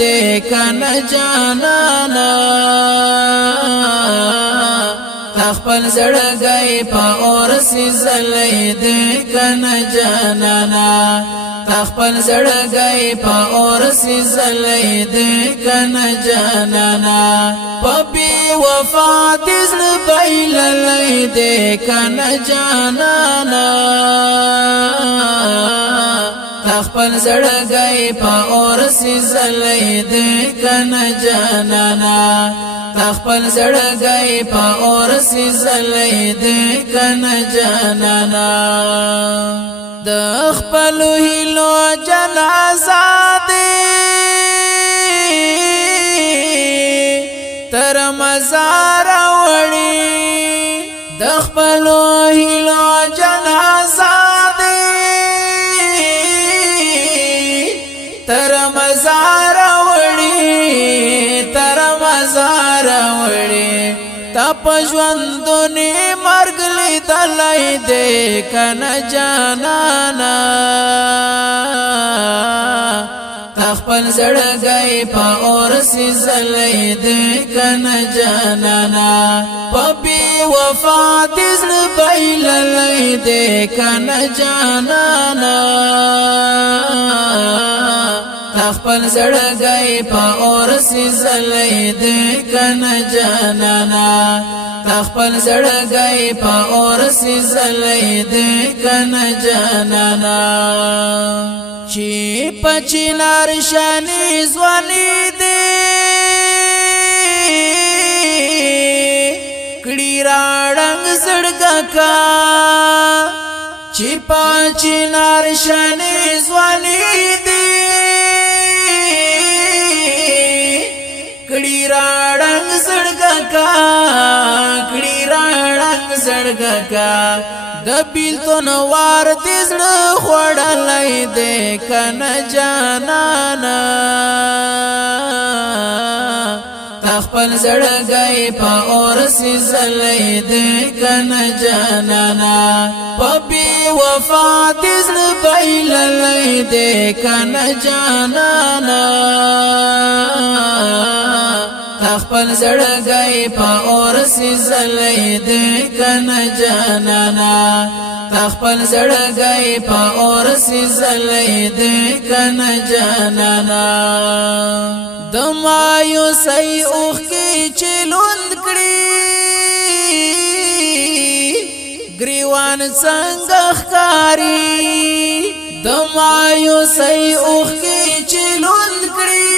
دې کنه جانانا خپل زړګي په اور سيزلې دې کنه جانانا خپل زړګي په اور سيزلې دې کنه جانانا پبي وفا دزل بيللې دې کنه جانانا خپل زړګي په اور سيزلې دې کنه جانانا خپل زړګي په اور سيزلې دې کنه جانانا د خپل هیلو جنازه دې تر مزار وړي د خپل هیلو جنازه دې تر مزار وړي تر مزار وړي تپ ژوندونی مرګ لیدلای دې کنه جانانا خپل زړګي په اور سيزلې دې کنه جانانا پبي وفا دزل بيللې دې کنه جانانا خپل زړګي په اور سيزلې دې کنه جانانا خپل زړګي په اور سيزلې دې کنه جانانا چی پچینار شانی زوانی دې کړي راړنګ زړګا کا چی پچینار شانی زوانی دې کړي راړنګ زړګا کا کړي راړنګ زړګا کا د بیلتون وار دزړ خوړلای دې کنه جانانا خپل زړګي په اور سيزلې دې کنه جانانا پبي وفا دزړ بيللې دې کنه جانانا خپل زړګي په اور سيزلې دې کنه جانانا خپل زړګي په اور سيزلې دې کنه جانانا د مایوسۍ اوخ کې چلوند کړي ګریوان څنګه ښکاری د مایوسۍ اوخ کې چلوند کړي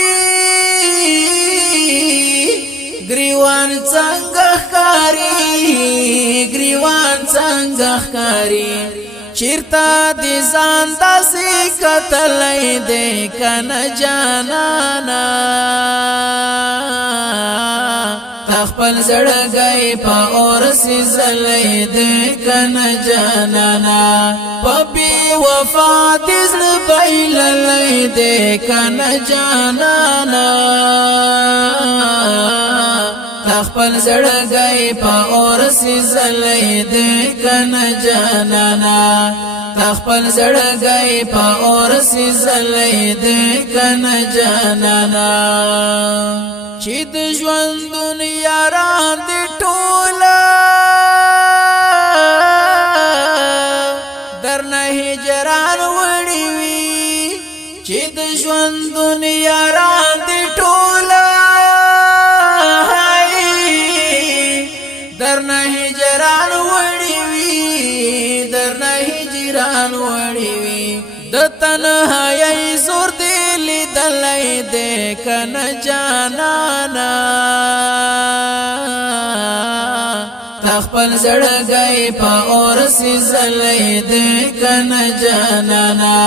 ګریوان څنګه ښکاری ګریوان څنګه ښکاری چیرته دې ځان داسې کتلې دې کنه جانانا خپل زړګي په اور سيزلې دې کنه جانانا پبي وفا دزل بيللې دې کنه جانانا خپل زړګي په اور سيزلې دې کنه جانانا خپل زړګي په اور سيزلې دې کنه جانانا چې د ژوند دنیا را دې ټوله درنه هجران وړي وي چې د ژوند دنیا را دې ټوله درنه هجران وړي وي درنه هجران وړي وي د تنهایی زور دې لیدلې دې کنه جانانا خپل زړګي په اور سيزلې دې کنه جانانا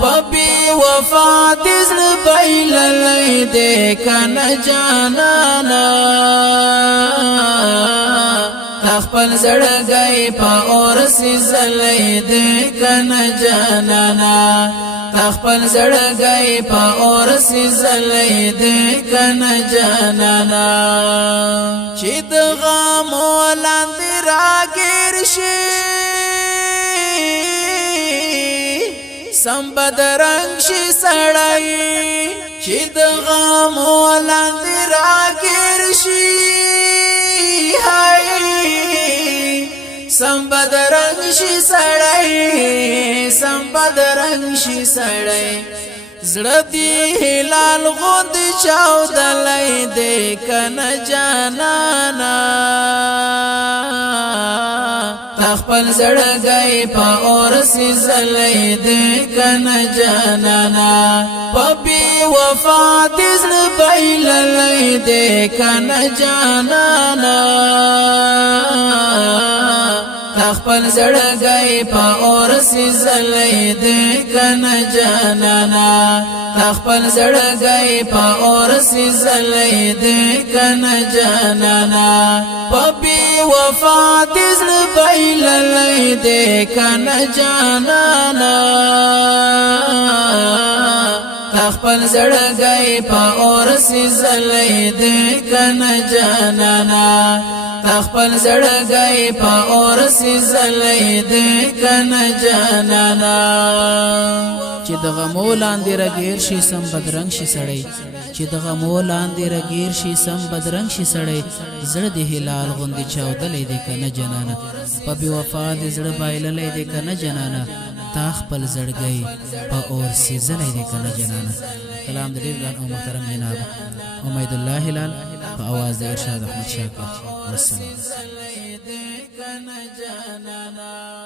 پبي وفا دزل بيللې دې کنه جانانا خپل زړګي په اور سيزلې دې کنه جانانا خپل زړګي په اور سيزلې دې کنه جانانا چې د غم لاندې راګیر شي سم بدرنګ شي سړی چې د غم ولاندې راګیر شي سم بدرنګ شي سړی سم بدرنګ شي سړی زړه دی هلال غوند چاودلای دې کنه جانانا خپل زړګي په اور سي زلای دې کنه جانانا پبي وفا دې زړه بایللای دې کنه جانانا خپل زړګي په اور سي زلای دې کنه جانانا خپل زړګي په اور سي زلای دې کنه جانانا پبي وفا دې زړه بایللای دې کنه جانانا خپل زړګي په اور سي زلای دې کنه جانانا خپل زړګي په اور سي زلای دې کنه جانانا چې د غمو لاندې رګیر شي سم بدرنګ شي سړی چې د غمو لاندې رګیر شي سم بدرنګ شي سړی زړه د هلال غوندې چاودلې دې کنه جانانا په بي وفا دې زړه بایللې دې کنه جانانا تا خپل زړګي په اور سي زلای دې کنه جانانا کلام د ډیر ګران او محترم جناب امید الله هلال په आवाज د ارشاد احمد شاکر والسلام